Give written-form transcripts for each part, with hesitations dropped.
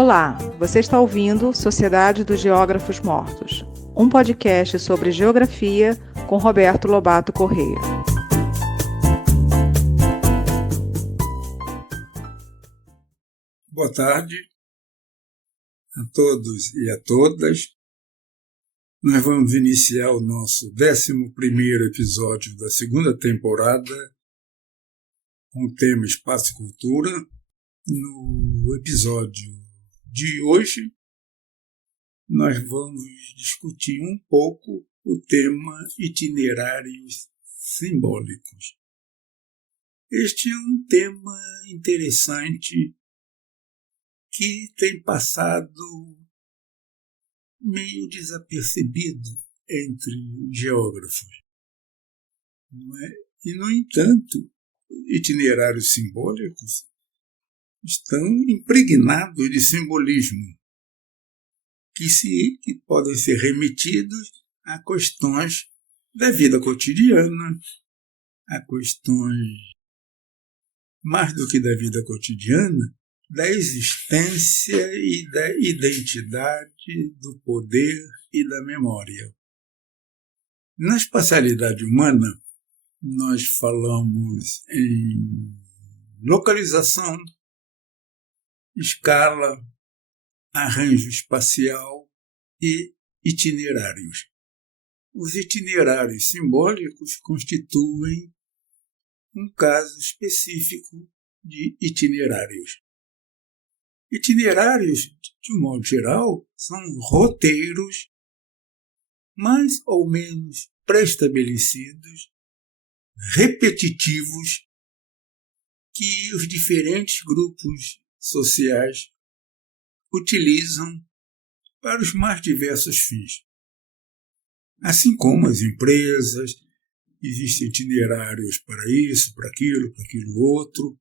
Olá, você está ouvindo Sociedade dos Geógrafos Mortos, um podcast sobre geografia com Roberto Lobato Corrêa. Boa tarde a todos e a todas. Nós vamos iniciar o nosso 11º episódio da segunda temporada com o tema Espaço e Cultura. No episódio de hoje, nós vamos discutir um pouco o tema itinerários simbólicos. Este é um tema interessante que tem passado meio desapercebido entre geógrafos, não é? E, no entanto, itinerários simbólicos estão impregnados de simbolismo que podem ser remetidos a questões da vida cotidiana, a questões, mais do que da vida cotidiana, da existência e da identidade, do poder e da memória. Na espacialidade humana, nós falamos em localização, escala, arranjo espacial e itinerários. Os itinerários simbólicos constituem um caso específico de itinerários. Itinerários, de um modo geral, são roteiros mais ou menos pré-estabelecidos, repetitivos, que os diferentes grupos sociais utilizam para os mais diversos fins. Assim como as empresas, existem itinerários para isso, para aquilo outro.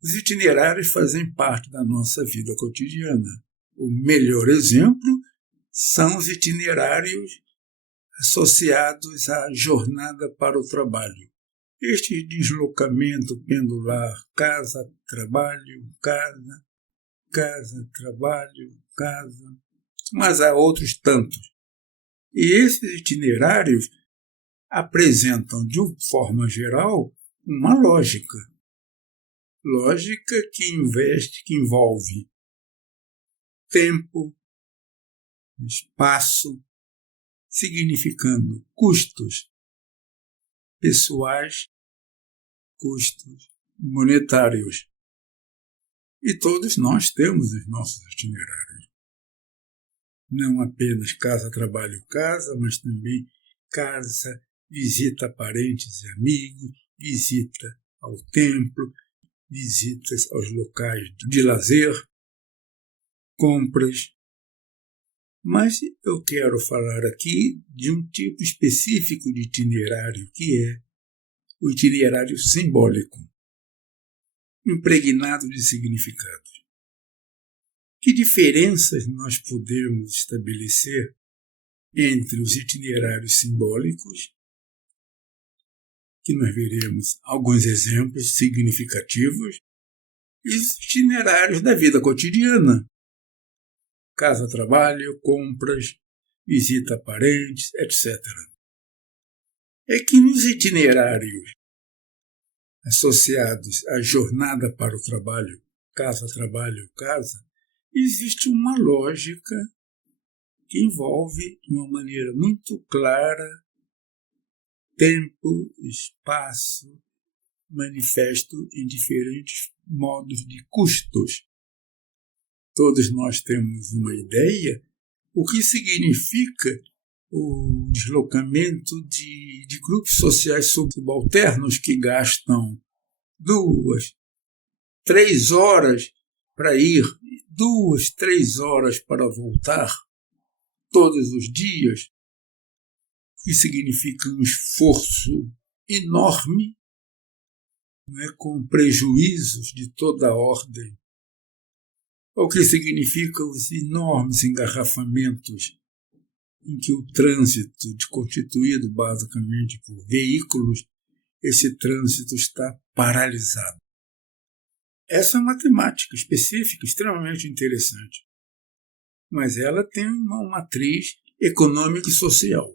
Os itinerários fazem parte da nossa vida cotidiana. O melhor exemplo são os itinerários associados à jornada para o trabalho. Este deslocamento pendular, casa, trabalho, casa, trabalho, casa, mas há outros tantos. E esses itinerários apresentam, de forma geral, uma lógica. Lógica que envolve tempo, espaço, significando custos pessoais, custos monetários. E todos nós temos os nossos itinerários. Não apenas casa, trabalho, casa, mas também casa, visita a parentes e amigos, visita ao templo, visitas aos locais de lazer, compras. Mas eu quero falar aqui de um tipo específico de itinerário, que é o itinerário simbólico, impregnado de significados. Que diferenças nós podemos estabelecer entre os itinerários simbólicos, que nós veremos alguns exemplos significativos, e os itinerários da vida cotidiana, casa, trabalho, compras, visita a parentes, etc. É que nos itinerários associados à jornada para o trabalho, casa, trabalho, casa, existe uma lógica que envolve, de uma maneira muito clara, tempo, espaço, manifesto em diferentes modos de custos. Todos nós temos uma ideia o que significa o deslocamento de grupos sociais subalternos que gastam 2, 3 horas para ir, 2, 3 horas para voltar, todos os dias, que significa um esforço enorme, com prejuízos de toda a ordem, o que significa os enormes engarrafamentos em que o trânsito, constituído basicamente por veículos, esse trânsito está paralisado. Essa é uma temática específica extremamente interessante, mas ela tem uma matriz econômica e social.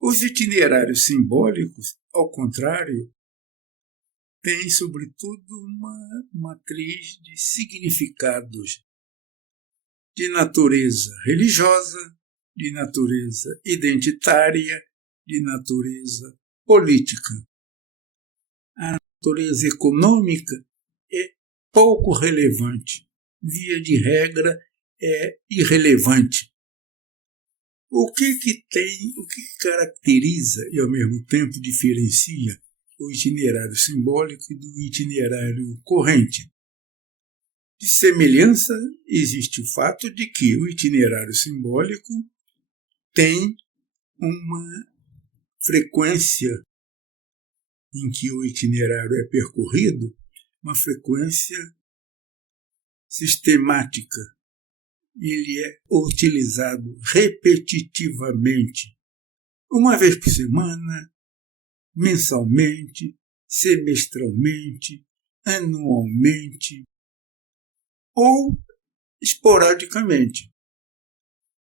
Os itinerários simbólicos, ao contrário, têm, sobretudo, uma matriz de significados de natureza religiosa, de natureza identitária, de natureza política. A natureza econômica é pouco relevante, via de regra é irrelevante. O que caracteriza e ao mesmo tempo diferencia o itinerário simbólico do itinerário corrente? De semelhança, existe o fato de que o itinerário simbólico tem uma frequência em que o itinerário é percorrido, uma frequência sistemática. Ele é utilizado repetitivamente, uma vez por semana, mensalmente, semestralmente, anualmente ou esporadicamente,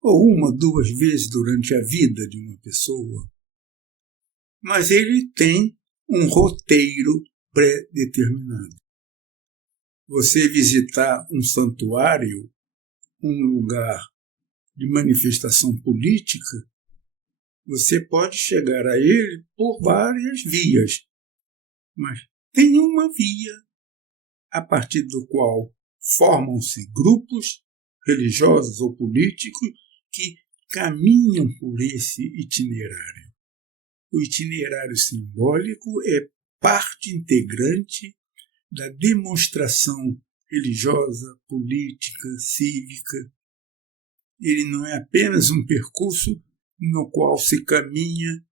ou 1, 2 vezes durante a vida de uma pessoa. Mas ele tem um roteiro pré-determinado. Você visitar um santuário, um lugar de manifestação política, você pode chegar a ele por várias vias, mas tem uma via a partir do qual formam-se grupos religiosos ou políticos que caminham por esse itinerário. O itinerário simbólico é parte integrante da demonstração religiosa, política, cívica. Ele não é apenas um percurso no qual se caminha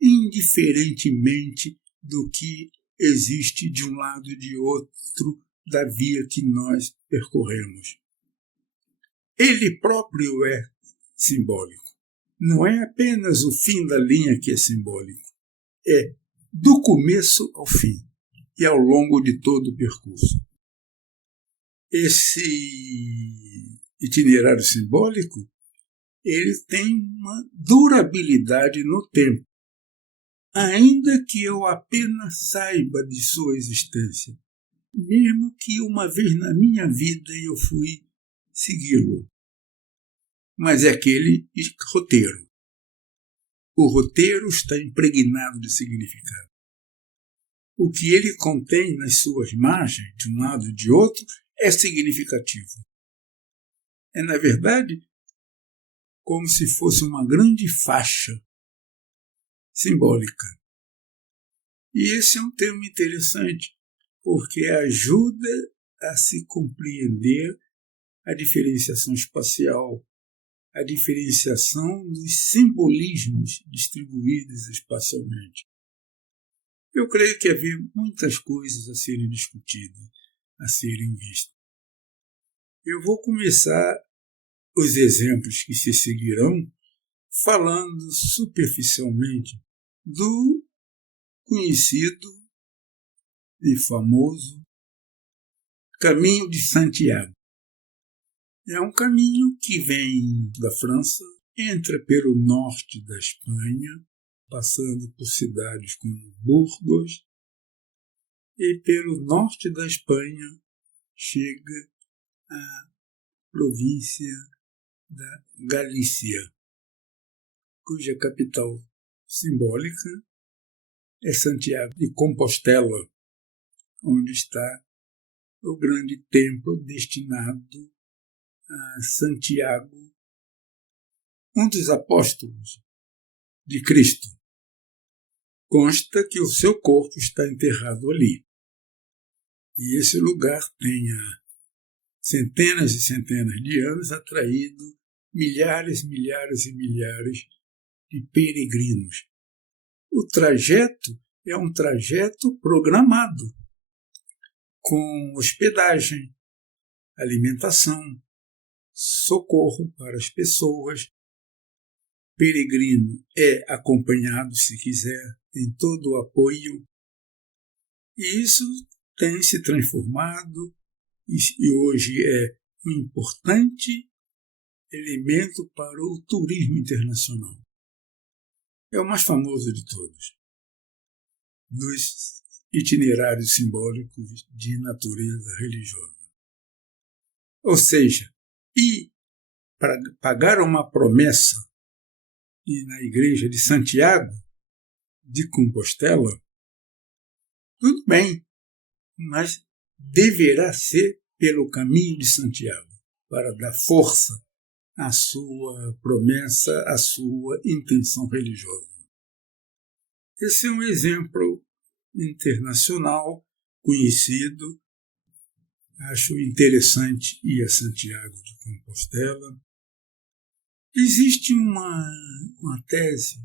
indiferentemente do que existe de um lado e de outro da via que nós percorremos. Ele próprio é simbólico. Não é apenas o fim da linha que é simbólico. É do começo ao fim e ao longo de todo o percurso. Esse itinerário simbólico, ele tem uma durabilidade no tempo, ainda que eu apenas saiba de sua existência, mesmo que uma vez na minha vida eu fui segui-lo. Mas é aquele roteiro. O roteiro está impregnado de significado. O que ele contém nas suas margens, de um lado e de outro, é significativo. É, na verdade, como se fosse uma grande faixa simbólica. E esse é um tema interessante, porque ajuda a se compreender a diferenciação espacial, a diferenciação dos simbolismos distribuídos espacialmente. Eu creio que havia muitas coisas a serem discutidas, a serem vistas. Eu vou começar os exemplos que se seguirão falando superficialmente do conhecido e famoso Caminho de Santiago. É um caminho que vem da França, entra pelo norte da Espanha, passando por cidades como Burgos, e pelo norte da Espanha chega à província da Galícia, cuja capital simbólica é Santiago de Compostela, onde está o grande templo destinado a Santiago, um dos apóstolos de Cristo. Consta que o seu corpo está enterrado ali. E esse lugar tem há centenas e centenas de anos atraído milhares e milhares de peregrinos. O trajeto é um trajeto programado, com hospedagem, alimentação, socorro para as pessoas. Peregrino é acompanhado, se quiser, tem todo o apoio. E isso tem se transformado e hoje é um importante elemento para o turismo internacional. É o mais famoso de todos, dos itinerários simbólicos de natureza religiosa. Ou seja, ir para pagar uma promessa na igreja de Santiago de Compostela, tudo bem, mas deverá ser pelo caminho de Santiago, para dar força à sua promessa, à sua intenção religiosa. Esse é um exemplo internacional conhecido. Acho interessante ir a Santiago de Compostela. Existe uma tese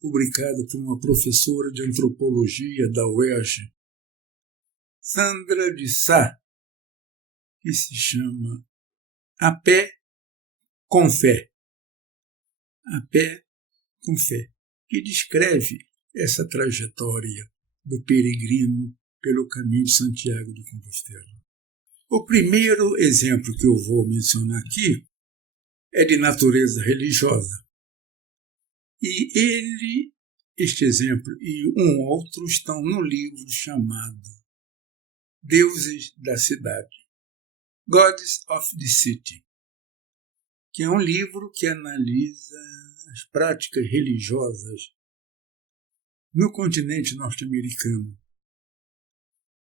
publicada por uma professora de antropologia da UERJ, Sandra de Sá, que se chama A Pé com Fé. A Pé com Fé, que descreve essa trajetória do peregrino pelo caminho de Santiago de Compostela. O primeiro exemplo que eu vou mencionar aqui é de natureza religiosa. E este exemplo e um outro estão no livro chamado Deuses da Cidade, Gods of the City, que é um livro que analisa as práticas religiosas no continente norte-americano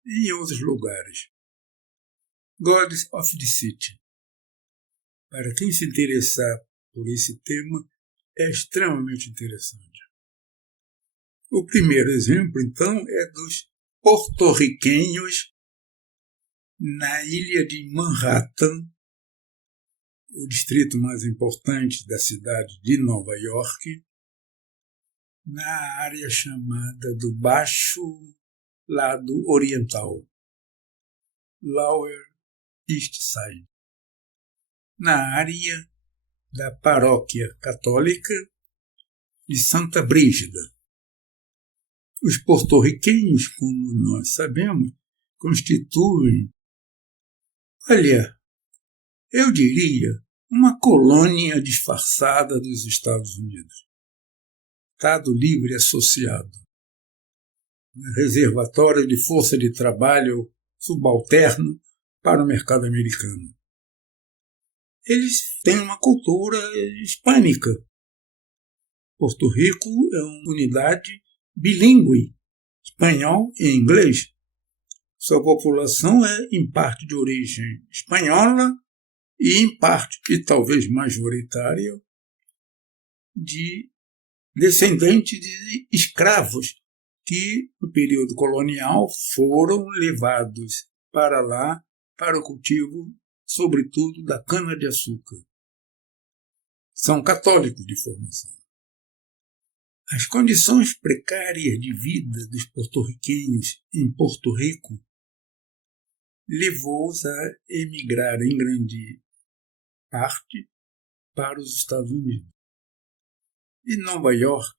e em outros lugares. Gods of the City. Para quem se interessar por esse tema, é extremamente interessante. O primeiro exemplo, então, é dos porto-riquenhos na ilha de Manhattan, o distrito mais importante da cidade de Nova York, na área chamada do Baixo Lado Oriental, Lower East Side, na área da paróquia católica de Santa Brígida. Os porto-riquenhos, como nós sabemos, constituem, eu diria, uma colônia disfarçada dos Estados Unidos. Estado livre associado. Reservatório de força de trabalho subalterno para o mercado americano. Eles têm uma cultura hispânica. Porto Rico é uma unidade bilíngue, espanhol e inglês. Sua população é, em parte, de origem espanhola e, em parte, e talvez majoritária, de descendentes de escravos que, no período colonial, foram levados para lá para o cultivo, sobretudo, da cana-de-açúcar. São católicos de formação. As condições precárias de vida dos porto-riquenhos em Porto Rico levou-os a emigrar em grande parte para os Estados Unidos. E Nova York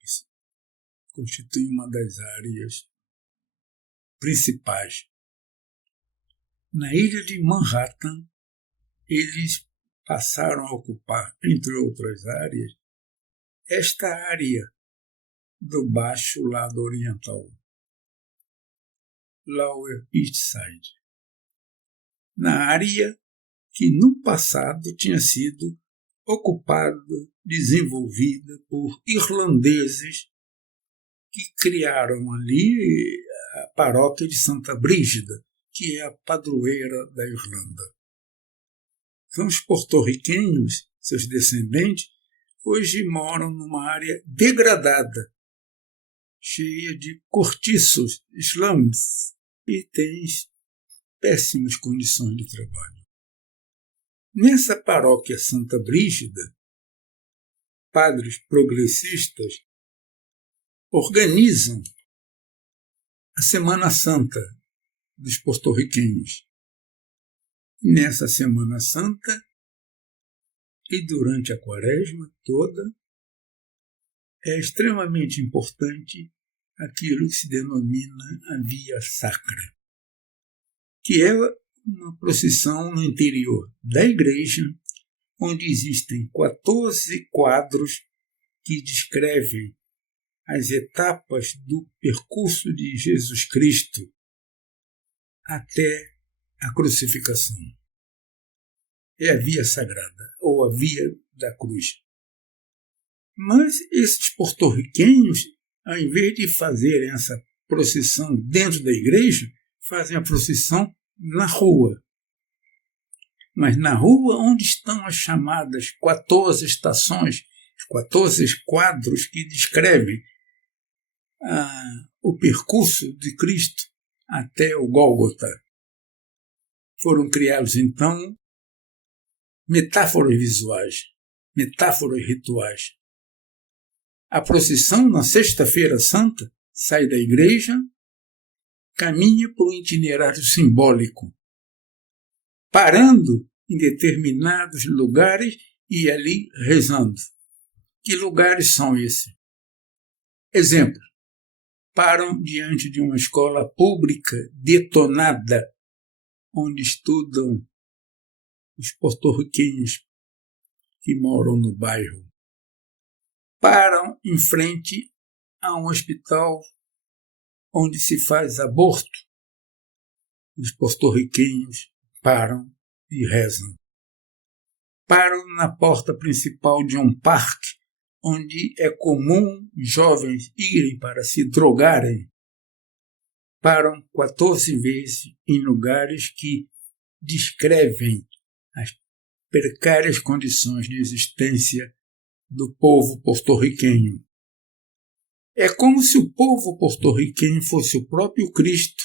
constitui uma das áreas principais. Na ilha de Manhattan, eles passaram a ocupar, entre outras áreas, esta área do Baixo Lado Oriental, Lower East Side, na área que no passado tinha sido ocupada, desenvolvida por irlandeses que criaram ali a paróquia de Santa Brígida, que é a padroeira da Irlanda. Então, os porto-riquenhos, seus descendentes, hoje moram numa área degradada, cheia de cortiços, slums, e tem péssimas condições de trabalho. Nessa paróquia Santa Brígida, padres progressistas organizam a Semana Santa dos porto-riquenhos. Nessa Semana Santa e durante a Quaresma toda, é extremamente importante aquilo que se denomina a Via Sacra. que é uma procissão no interior da igreja, onde existem 14 quadros que descrevem as etapas do percurso de Jesus Cristo até a crucificação. É a via sagrada, ou a via da cruz. Mas esses porto-riquenhos, ao invés de fazerem essa procissão dentro da igreja, fazem a procissão na rua. Mas na rua onde estão as chamadas 14 estações, 14 quadros que descrevem o percurso de Cristo até o Gólgota. Foram criados, então, metáforas visuais, metáforas rituais. A procissão, na Sexta-feira Santa, sai da igreja, caminha por um itinerário simbólico, parando em determinados lugares e ali rezando. Que lugares são esses? Exemplo, param diante de uma escola pública detonada, onde estudam os porto-riquenhos que moram no bairro. Param em frente a um hospital onde se faz aborto. Os porto-riquenhos param e rezam. Param na porta principal de um parque onde é comum jovens irem para se drogarem. Param 14 vezes em lugares que descrevem as precárias condições de existência do povo porto-riquenho. É como se o povo porto-riquenho fosse o próprio Cristo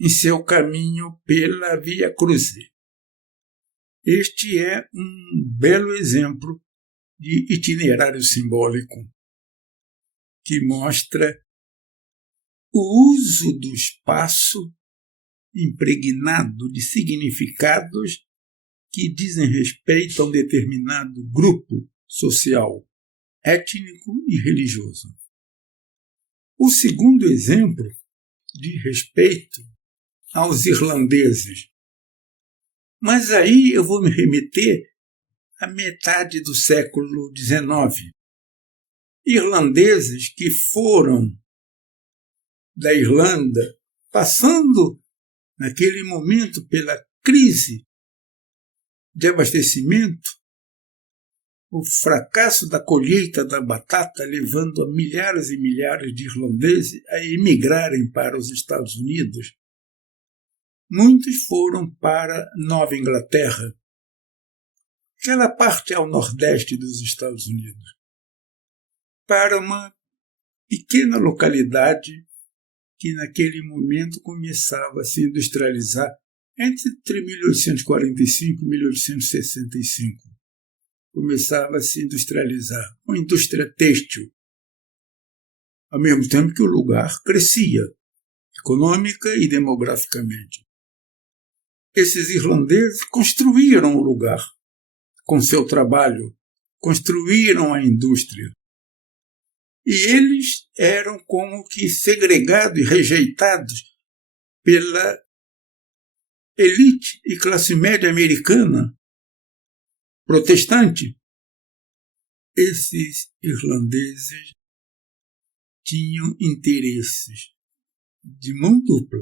em seu caminho pela Via Crucis. Este é um belo exemplo de itinerário simbólico que mostra o uso do espaço impregnado de significados que dizem respeito a um determinado grupo social, étnico e religioso. O segundo exemplo diz respeito aos irlandeses. Mas aí eu vou me remeter à metade do século XIX. Irlandeses que foram da Irlanda, passando naquele momento pela crise de abastecimento, o fracasso da colheita da batata, levando a milhares e milhares de irlandeses a emigrarem para os Estados Unidos. Muitos foram para Nova Inglaterra, aquela parte ao nordeste dos Estados Unidos, para uma pequena localidade que naquele momento começava a se industrializar entre 1845 e 1865. Começava a se industrializar, uma indústria têxtil, ao mesmo tempo que o lugar crescia, econômica e demograficamente. Esses irlandeses construíram o lugar com seu trabalho, construíram a indústria. E eles eram como que segregados e rejeitados pela elite e classe média americana, protestante. Esses irlandeses tinham interesses de mão dupla.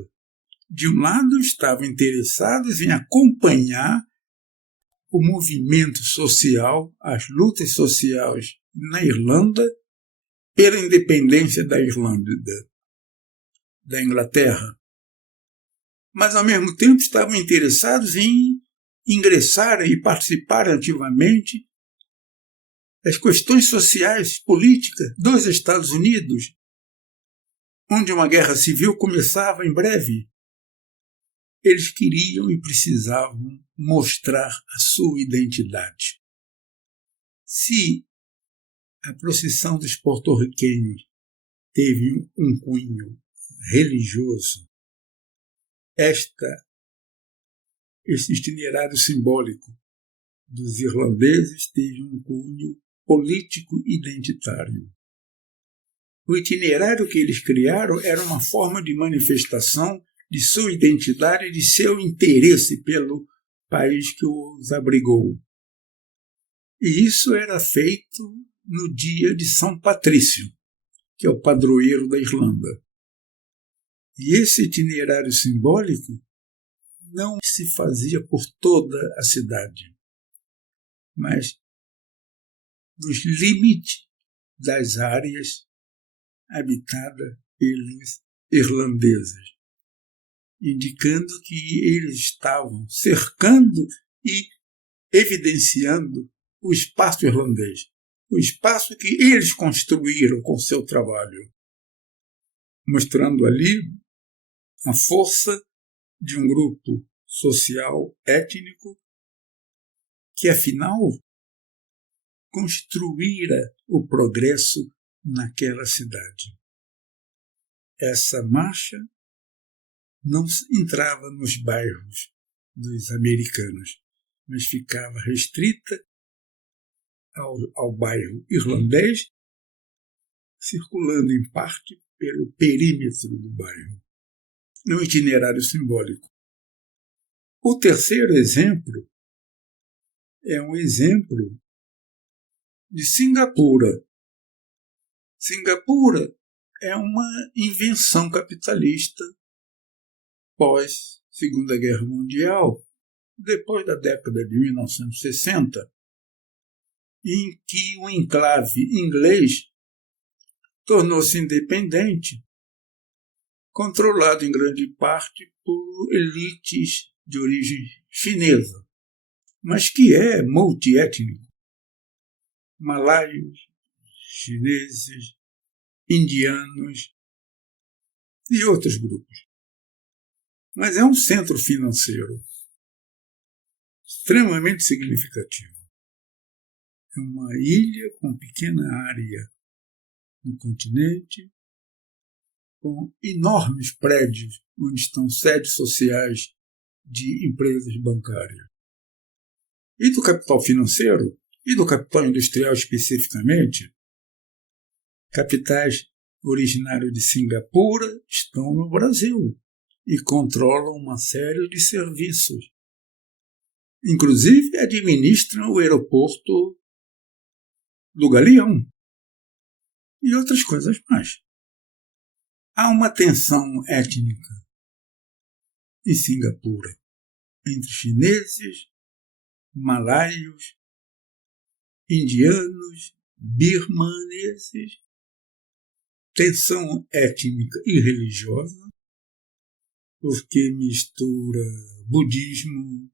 De um lado, estavam interessados em acompanhar o movimento social, as lutas sociais na Irlanda, pela independência da Irlanda, da Inglaterra. Mas, ao mesmo tempo, estavam interessados em ingressarem e participarem ativamente das questões sociais, políticas dos Estados Unidos, onde uma guerra civil começava em breve. Eles queriam e precisavam mostrar a sua identidade. Se a procissão dos porto-riquenhos teve um cunho religioso, esse itinerário simbólico dos irlandeses teve um cunho político-identitário. O itinerário que eles criaram era uma forma de manifestação de sua identidade e de seu interesse pelo país que os abrigou. E isso era feito no dia de São Patrício, que é o padroeiro da Irlanda. E esse itinerário simbólico não se fazia por toda a cidade, mas nos limites das áreas habitadas pelos irlandeses, indicando que eles estavam cercando e evidenciando o espaço irlandês, o espaço que eles construíram com seu trabalho, mostrando ali a força de um grupo social, étnico, que afinal construíra o progresso naquela cidade. Essa marcha não entrava nos bairros dos americanos, mas ficava restrita ao bairro irlandês, circulando em parte pelo perímetro do bairro. É um itinerário simbólico. O terceiro exemplo é um exemplo de Singapura. Singapura é uma invenção capitalista pós-Segunda Guerra Mundial, depois da década de 1960, em que o enclave inglês tornou-se independente, controlado em grande parte por elites de origem chinesa, mas que é multiétnico. Malaios, chineses, indianos e outros grupos. Mas é um centro financeiro extremamente significativo. É uma ilha com pequena área no continente, com enormes prédios onde estão sedes sociais de empresas bancárias. E do capital financeiro, e do capital industrial especificamente, capitais originários de Singapura estão no Brasil e controlam uma série de serviços. Inclusive administram o aeroporto do Galeão e outras coisas mais. Há uma tensão étnica em Singapura entre chineses, malaios, indianos, birmaneses, tensão étnica e religiosa, porque mistura budismo,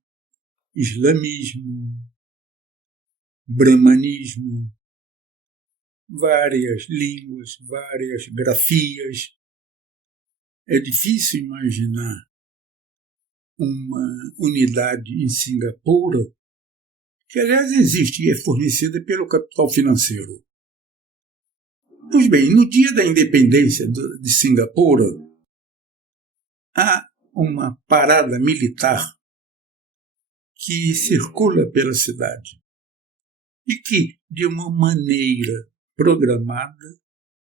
islamismo, brahmanismo, várias línguas, várias grafias. É difícil imaginar uma unidade em Singapura, que aliás existe e é fornecida pelo capital financeiro. Pois bem, no dia da independência de Singapura, há uma parada militar que circula pela cidade e que, de uma maneira programada,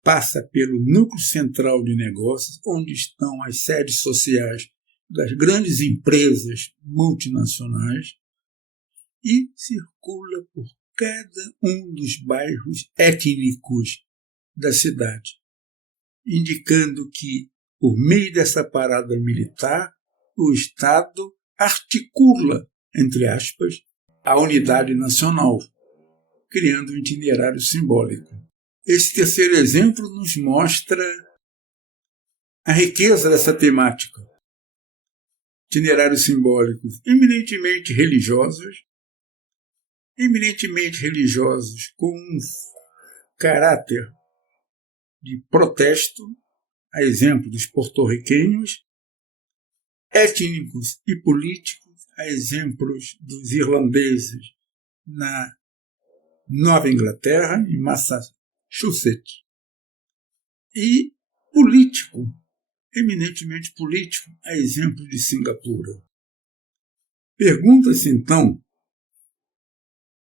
passa pelo núcleo central de negócios, onde estão as sedes sociais das grandes empresas multinacionais, e circula por cada um dos bairros étnicos da cidade, indicando que, por meio dessa parada militar, o Estado articula, entre aspas, a unidade nacional, criando um itinerário simbólico. Esse terceiro exemplo nos mostra a riqueza dessa temática. Itinerários simbólicos eminentemente religiosos com um caráter de protesto, a exemplo dos porto-riquenhos, étnicos e políticos, a exemplos dos irlandeses na Nova Inglaterra, em Massachusetts, e político, eminentemente político, a exemplo de Singapura. Pergunta-se, então,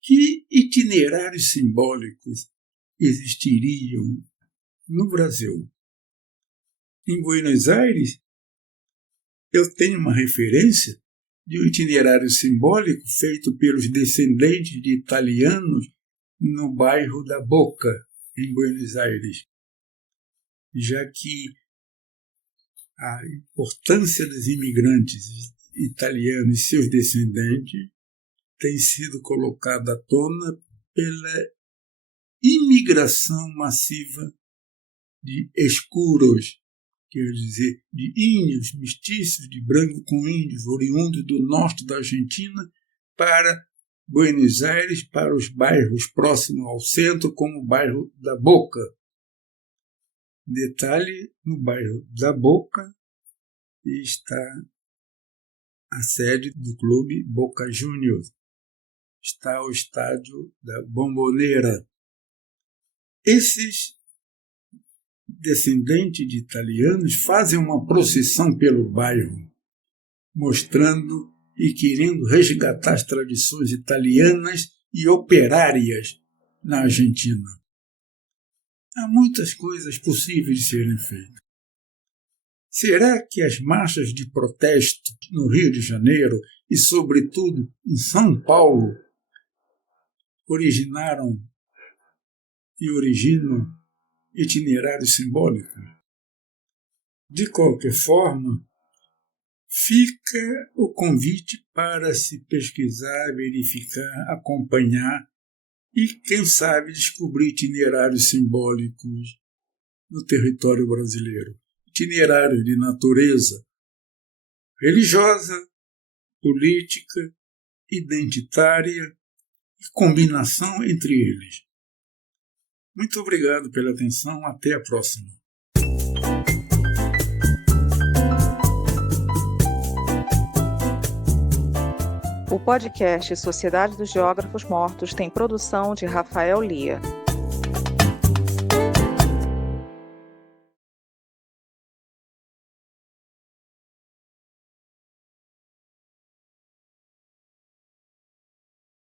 que itinerários simbólicos existiriam no Brasil? Em Buenos Aires, eu tenho uma referência de um itinerário simbólico feito pelos descendentes de italianos no bairro da Boca, em Buenos Aires, já que a importância dos imigrantes italianos e seus descendentes tem sido colocada à tona pela imigração massiva de escuros, quer dizer, de índios mestiços, de branco com índios, oriundos do norte da Argentina, para Buenos Aires, para os bairros próximos ao centro, como o bairro da Boca. Detalhe, no bairro da Boca está a sede do clube Boca Juniors. Está o estádio da Bombonera. Esses descendentes de italianos fazem uma procissão pelo bairro, mostrando e querendo resgatar as tradições italianas e operárias na Argentina. Há muitas coisas possíveis de serem feitas. Será que as marchas de protesto no Rio de Janeiro e, sobretudo, em São Paulo originaram e originam itinerários simbólicos? De qualquer forma, fica o convite para se pesquisar, verificar, acompanhar e, quem sabe, descobrir itinerários simbólicos no território brasileiro. Itinerários de natureza religiosa, política, identitária e combinação entre eles. Muito obrigado pela atenção. Até a próxima. O podcast Sociedade dos Geógrafos Mortos tem produção de Rafael Lia.